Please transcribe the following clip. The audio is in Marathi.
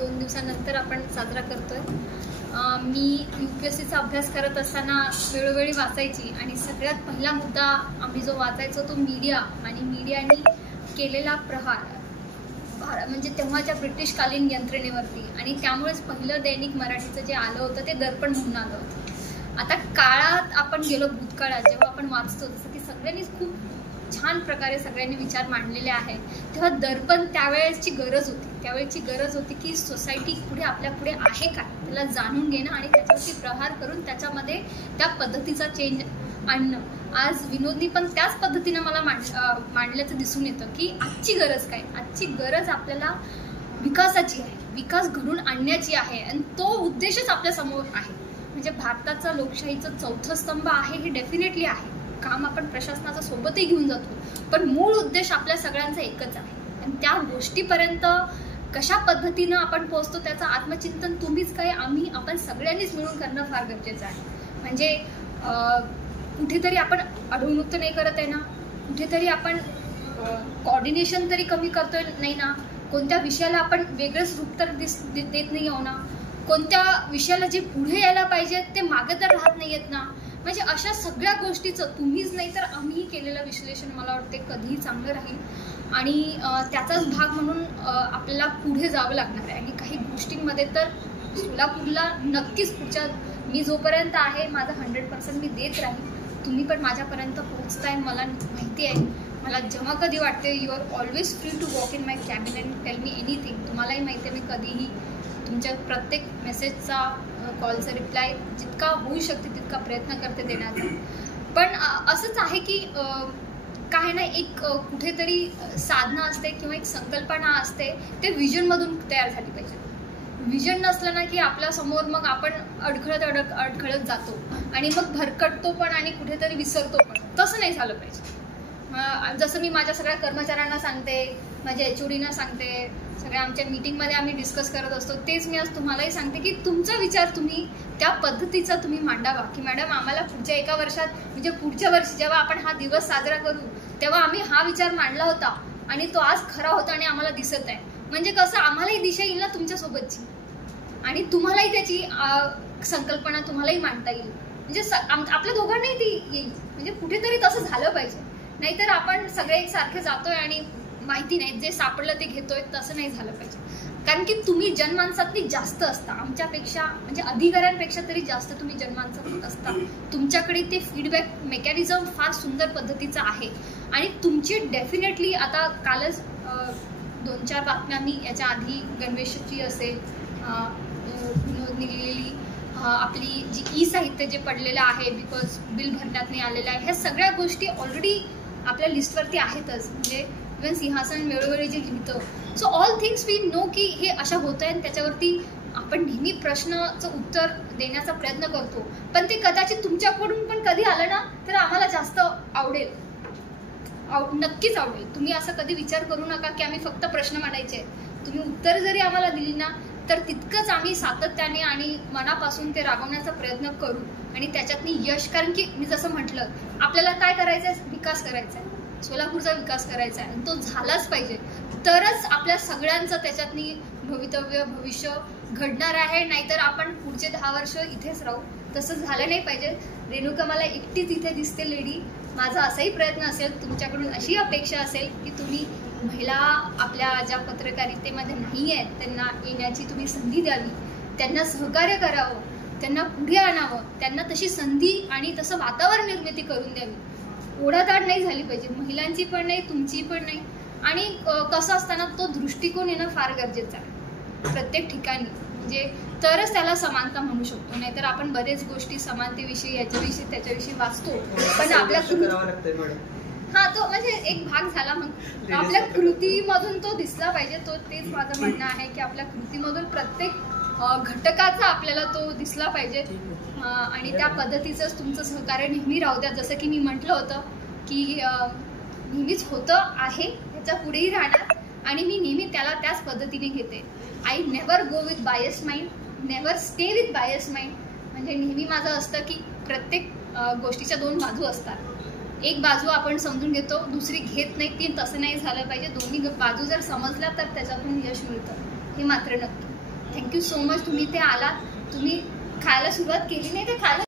2 दिवसानंतर आपण साजरा करतोय। मी UPSCचा अभ्यास करत असताना वेळोवेळी वाचायची आणि सगळ्यात पहिला मुद्दा आम्ही जो वाचायचो तो मीडिया आणि मीडियाने केलेला प्रहार म्हणजे तेव्हाच्या ब्रिटिशकालीन यंत्रणेवरती, आणि त्यामुळेच पहिलं दैनिक मराठीचं जे आलं होतं ते दर्पण म्हणून आलं होतं। आता काळात आपण गेलो, भूतकाळात जेव्हा आपण वाचतो जसं की सगळ्यांनीच खूप छान प्रकारे सगळ्यांनी विचार मांडलेले आहे, तेव्हा दर्पण त्यावेळेची गरज होती की सोसायटी पुढे आपल्या पुढे आहे काय त्याला जाणून घेणं आणि त्याच्यावरती प्रहार करून त्याच्यामध्ये त्या पद्धतीचा चेंज आणणं। आज विनोदनी पण त्याच पद्धतीनं मला मांडल्याचं दिसून येतं की आजची गरज काय, आजची गरज आपल्याला विकासाची आहे, विकास घडून आणण्याची आहे आणि तो उद्देशच आपल्या समोर आहे। म्हणजे भारताचा लोकशाहीचं चौथं स्तंभ आहे हे डेफिनेटली आहे, काम आपण प्रशासनाचा सोबतही घेऊन जातो, पण मूळ उद्देश आपल्या सगळ्यांचा एकच आहे आणि त्या गोष्टीपर्यंत कशा पद्धतीनं आपण पोहोचतो त्याचं आत्मचिंतन तुम्हीच काय आपण सगळ्यांनीच मिळून करणं फार गरजेचं आहे। म्हणजे कुठेतरी आपण अडवणूक तर नाही करत आहे ना, कुठेतरी आपण कोऑर्डिनेशन तरी कमी करतोय नाही ना, कोणत्या विषयाला आपण वेगळंच रूप तर देत नाही आहो ना, कोणत्या विषयाला जे पुढे यायला पाहिजे ते मागे तर राहत नाही आहेत ना। म्हणजे अशा सगळ्या गोष्टीचं तुम्हीच नाही तर आम्हीही केलेलं विश्लेषण मला वाटते कधीही चांगलं राहील आणि त्याचाच भाग म्हणून आपल्याला पुढे जावं लागणार आहे। आणि काही गोष्टींमध्ये तर सोलापूरला नक्कीच पुढच्या मी जोपर्यंत आहे माझं 100% मी देत राहील, तुम्ही पण माझ्यापर्यंत पोहोचताय मला माहिती आहे। मला जेव्हा कधी वाटते you are always free to walk in my cabin and tell me anything, तुम्हालाही माहिती आहे मी कधीही तुमच्या प्रत्येक मेसेजचा कॉलचा रिप्लाय जितका होऊ शकते तितका प्रयत्न करते देण्याचा। पण असंच आहे की काय ना एक कुठेतरी साधना असते किंवा एक संकल्पना असते, ते विजनमधून तयार झाली पाहिजे। विजन नसलं ना की आपल्या समोर मग आपण अडखळत जातो आणि मग भरकटतो पण आणि कुठेतरी विसरतो पण, तसं नाही झालं पाहिजे। जसं मी माझ्या सगळ्या कर्मचाऱ्यांना सांगते, माझ्या HODना सांगते, सगळ्या आमच्या मीटिंगमध्ये आम्ही डिस्कस करत असतो, तेच मी आज तुम्हालाही सांगते की तुमचा विचार तुम्ही त्या पद्धतीचा तुम्ही मांडावा की मॅडम आम्हाला पुढच्या 1 वर्षात म्हणजे पुढच्या वर्षी जेव्हा आपण हा दिवस साजरा करू तेव्हा आम्ही हा विचार मांडला होता आणि तो आज खरा होता आणि आम्हाला दिसत आहे। म्हणजे कसं आम्हालाही दिशा येईल ना तुमच्यासोबतची आणि तुम्हालाही त्याची संकल्पना तुम्हालाही मांडता येईल, म्हणजे आपल्या दोघांनाही ती येईल। म्हणजे कुठेतरी तसं झालं पाहिजे, नाहीतर आपण सगळे एकसारखे जातोय आणि माहिती नाही जे सापडलं ते घेतोय, तसं नाही झालं पाहिजे। कारण की तुम्ही जनमानसातली जास्त असता आमच्यापेक्षा, म्हणजे अधिकाऱ्यांपेक्षा तरी जास्त तुम्ही जनमानसात असता। तुमच्याकडे ते फीडबॅक मेकॅनिझम फार सुंदर पद्धतीचं आहे आणि तुमची डेफिनेटली आता कालच 2-4 बातम्या मी याच्या आधी गणवेशची असेल निघलेली आपली जी साहित्य जे पडलेलं आहे बिकॉज बिल भरण्यात नाही आलेलं आहे, ह्या सगळ्या गोष्टी ऑलरेडी आपल्या लिस्टवरती आहेतच। म्हणजे इव्हन सिंहासन वेळोवेळी जे लिहितं, so all things we know की हे अशा होत आहे आणि त्याच्यावरती आपण नेहमी प्रश्नाचं उत्तर देण्याचा प्रयत्न करतो, पण ते कदाचित तुमच्याकडून पण कधी आलं ना तर आम्हाला जास्त आवडेल, नक्कीच आवडेल। तुम्ही असं कधी विचार करू नका की आम्ही फक्त प्रश्न मांडायचे, तुम्ही उत्तर जरी आम्हाला दिली ना तर तितकंच आम्ही सातत्याने आणि मनापासून ते राबवण्याचा प्रयत्न करू आणि त्याच्यातनी यश, कारण की मी जसं म्हटलं आपल्याला काय करायचं आहे, विकास करायचा आहे, सोलापूरचा विकास करायचा आहे आणि तो झालाच पाहिजे, तरच आपल्या सगळ्यांचं त्याच्यातनी भविष्य घडणार आहे। नाहीतर आपण पुढचे 10 वर्ष इथेच राहू, तसं झालं नाही पाहिजे। रेणुका मला एकटीच इथे दिसते लेडी, माझा असाही प्रयत्न असेल, तुमच्याकडून अशी अपेक्षा असेल की तुम्ही महिला आपल्या ज्या पत्रकारितेमध्ये नाही आहेत त्यांना येण्याची तुम्ही संधी द्यावी, त्यांना सहकार्य करावं, त्यांना पुढे आणावं, त्यांना तशी संधी आणि तसं वातावरण निर्मिती करून द्यावी। ओढाताड नाही झाली पाहिजे, महिलांची पण नाही, तुमची पण नाही। आणि कसं असताना तो दृष्टिकोन येणं फार गरजेचं आहे प्रत्येक ठिकाणी, म्हणजे तरच त्याला समानता म्हणू शकतो। नाहीतर आपण बरेच गोष्टी समानतेविषयी याच्याविषयी त्याच्याविषयी वाचतो, पण आपल्या तो म्हणजे एक भाग झाला, मग आपल्या कृतीमधून तो दिसला पाहिजे। तेच माझं म्हणणं आहे की आपल्या कृतीमधून प्रत्येक घटकाचा आपल्याला तो दिसला पाहिजे आणि त्या पद्धतीचंच तुमचं सहकार्य नेहमी राहू द्या। जसं की मी म्हटलं होतं की नेहमीच होतं आहे, ह्याच्या पुढेही राहणार आणि मी नेहमी त्याला त्याच पद्धतीने घेते। I never go with bias mind, never stay with bias mind. म्हणजे नेहमी माझं असतं की प्रत्येक गोष्टीच्या 2 बाजू असतात, एक बाजू आपण समजून घेतो, दुसरी घेत नाही, ती तसं नाही झालं पाहिजे। दोन्ही बाजू जर समजल्या तर त्याच्यातून यश मिळतं, हे मात्र नक्की। Thank you so much. तुम्ही ते आलात, तुम्ही खायला सुरुवात केली नाही ते खायला